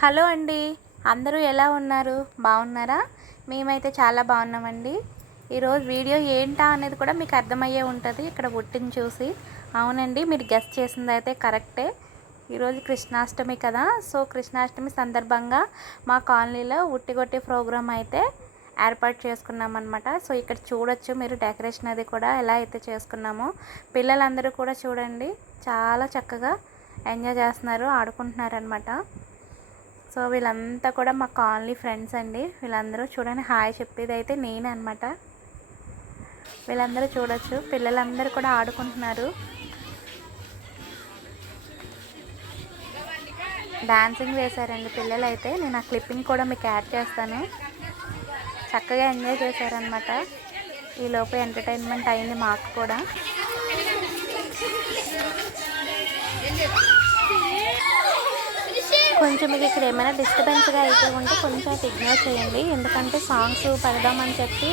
Hello అండి. అందరూ ఎలా ఉన్నారు? బాగున్నారా? మేమైతే చాలా బాగున్నామండి. ఈరోజు వీడియో ఏంటా అనేది కూడా మీకు అర్థమయ్యే ఉంటుంది ఇక్కడ ఉట్టిని చూసి. అవునండి, మీరు గెస్ చేసిందైతే కరెక్టే. ఈరోజు కృష్ణాష్టమి కదా, సో కృష్ణాష్టమి సందర్భంగా మా కాలనీలో ఉట్టి కొట్టే ప్రోగ్రాం అయితే ఏర్పాటు చేసుకున్నాం అనమాట. సో ఇక్కడ చూడొచ్చు మీరు డెకరేషన్ అది కూడా ఎలా అయితే చేసుకున్నామో. పిల్లలందరూ కూడా చూడండి చాలా చక్కగా ఎంజాయ్ చేస్తున్నారు, ఆడుకుంటున్నారు అనమాట. సో వీళ్ళంతా కూడా మా కాలనీ ఫ్రెండ్స్ అండి. వీళ్ళందరూ చూడండి హాయ్ చెప్పేది అయితే నేనే అనమాట. వీళ్ళందరూ చూడొచ్చు పిల్లలందరూ కూడా ఆడుకుంటున్నారు, డాన్సింగ్ వేశారండి పిల్లలు అయితే. నేను ఆ క్లిప్పింగ్ కూడా మీకు యాడ్ చేస్తాను. చక్కగా ఎంజాయ్ చేశారనమాట. ఈలోపు ఎంటర్టైన్మెంట్ అయింది మాకు కూడా. కొంచెం మీకు ఇక్కడ ఏమైనా డిస్టర్బెన్స్గా అయితే ఉంటే కొంచెం ఇగ్నోర్ చేయండి, ఎందుకంటే సాంగ్స్ పెడదామని చెప్పి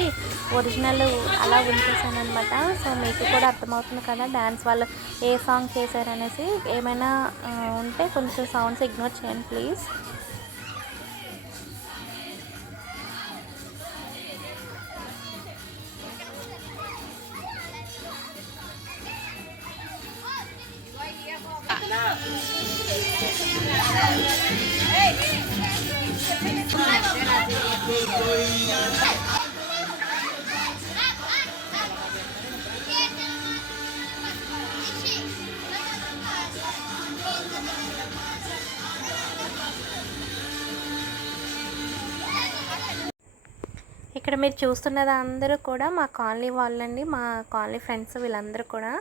ఒరిజినల్ అలా ఉంచేసాను అనమాట. సో మీకు కూడా అర్థమవుతుంది కదా డ్యాన్స్ వాళ్ళు ఏ సాంగ్ చేశారనేసి. ఏమైనా ఉంటే కొంచెం సౌండ్స్ ఇగ్నోర్ చేయండి ప్లీజ్. ఇక్కడ మీరు చూస్తున్నది అందరూ కూడా మా కాలనీ వాళ్ళండి, మా కాలనీ ఫ్రెండ్స్ వీళ్ళందరూ కూడా.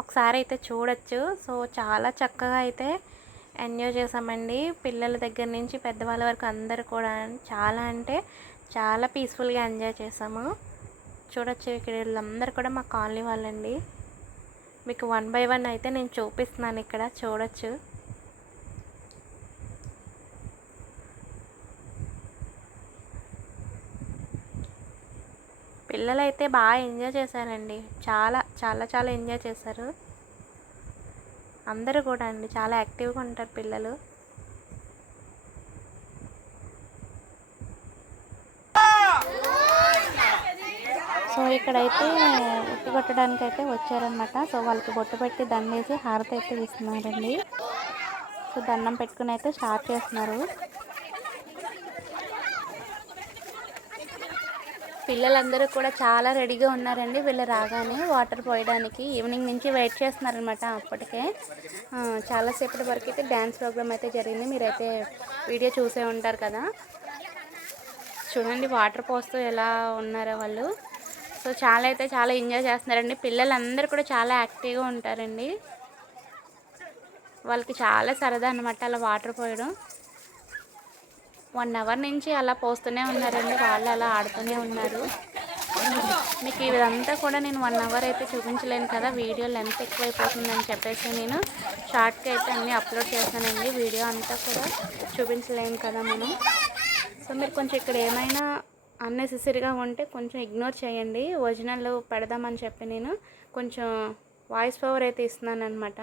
ఒకసారి అయితే చూడొచ్చు. సో చాలా చక్కగా అయితే ఎంజాయ్ చేసామండి. పిల్లల దగ్గర నుంచి పెద్దవాళ్ళ వరకు అందరూ కూడా చాలా అంటే చాలా పీస్ఫుల్గా ఎంజాయ్ చేసాము. చూడొచ్చు ఇక్కడ వీళ్ళందరూ కూడా మా కాలనీ వాళ్ళండి. మీకు 1 బై 1 అయితే నేను చూపిస్తున్నాను, ఇక్కడ చూడొచ్చు. పిల్లలు అయితే బాగా ఎంజాయ్ చేశారండి, చాలా చాలా చాలా ఎంజాయ్ చేశారు అందరూ కూడా అండి. చాలా యాక్టివ్గా ఉంటారు పిల్లలు. సో ఇక్కడైతే ఉట్టి కొట్టడానికి అయితే వచ్చారనమాట. సో వాళ్ళకి బొట్టు పెట్టి దండేసి హారతి అయితే ఇస్తున్నారండి. సో దండం పెట్టుకుని అయితే స్టార్ట్ చేస్తున్నారు. పిల్లలందరూ కూడా చాలా రెడీగా ఉన్నారండి. వీళ్ళు రాగానే వాటర్ పోయడానికి ఈవినింగ్ నుంచి వెయిట్ చేస్తున్నారనమాట. అప్పటికే చాలాసేపటి వరకు అయితే డ్యాన్స్ ప్రోగ్రామ్ అయితే జరిగింది. మీరైతే వీడియో చూసే ఉంటారు కదా. చూడండి వాటర్ పోస్తూ ఎలా ఉన్నారో వాళ్ళు. సో చాలా ఎంజాయ్ చేస్తున్నారండి. పిల్లలందరూ కూడా చాలా యాక్టివ్గా ఉంటారండి. వాళ్ళకి చాలా సరదా అనమాట అలా వాటర్ పోయడం. 1 అవర్ నుంచి అలా పోస్తూనే ఉన్నారండి, వాళ్ళు అలా ఆడుతూనే ఉన్నారు. మీకు ఇదంతా కూడా నేను 1 అవర్ అయితే చూపించలేను కదా, వీడియో లెంత్ ఎక్కువైపోతుందని చెప్పేసి నేను షార్ట్గా అయితే అన్నీ అప్లోడ్ చేస్తానండి. వీడియో అంతా కూడా చూపించలేము కదా మనం. సో మీరు కొంచెం ఇక్కడ ఏమైనా అన్నెసెసరీగా ఉంటే కొంచెం ఇగ్నోర్ చేయండి. ఒరిజినల్ పెడదామని చెప్పి నేను కొంచెం వాయిస్ ఓవర్ అయితే ఇస్తున్నాను అనమాట.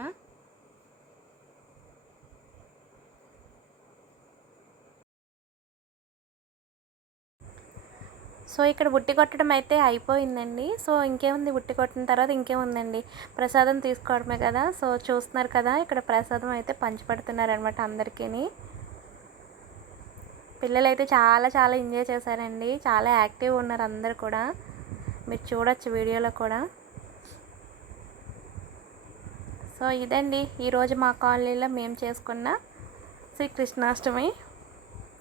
సో ఇక్కడ ఉట్టి కొట్టడం అయితే అయిపోయిందండి. సో ఇంకేముంది, ఉట్టి కొట్టిన తర్వాత ఇంకేముందండి, ప్రసాదం తీసుకోవడమే కదా. సో చూస్తున్నారు కదా ఇక్కడ ప్రసాదం అయితే పంచిపెడుతున్నారు అనమాట అందరికీ. పిల్లలు అయితే చాలా చాలా ఎంజాయ్ చేశారండి, చాలా యాక్టివ్గా ఉన్నారు అందరు కూడా. మీరు చూడొచ్చు వీడియోలో కూడా. సో ఇదండి ఈరోజు మా కాలనీలో మేము చేసుకున్న శ్రీకృష్ణాష్టమి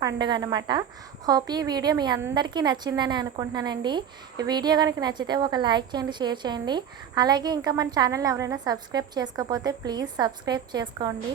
పండుగ అనమాట. హోప్ ఈ వీడియో మీ అందరికీ నచ్చిందని అనుకుంటున్నానండి. ఈ వీడియో కనుక నచ్చితే ఒక లైక్ చేయండి, షేర్ చేయండి. అలాగే ఇంకా మన ఛానల్ ఎవరైనా సబ్స్క్రైబ్ చేసుకోకపోతే ప్లీజ్ సబ్స్క్రైబ్ చేసుకోండి.